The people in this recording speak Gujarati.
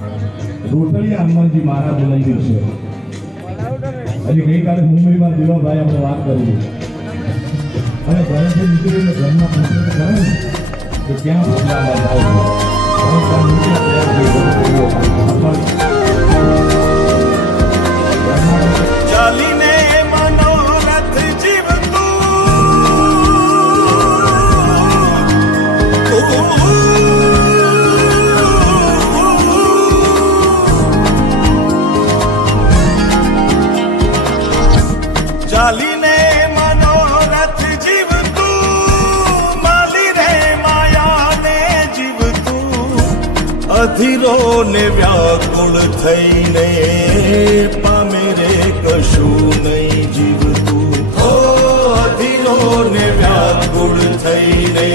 રોટલિયા હનુમાનજી મહારાજ મંદિર છે. હજી ગઈકાલે મુંબઈમાં દિવાભાઈ આપણે વાત કરી અને ઘરેથી નીકળીને ઘરના પૂછે કરે ને કે ક્યાં ચાલીને મનોરથ જીવતું ચાલીને મનોરથ જીવતું માલી રે માયાને જીવતું અધીરો ને વ્યાકુળ થઈને પામે રે કશું નહીં જીવતું. અધીરો ને વ્યાકુળ થઈને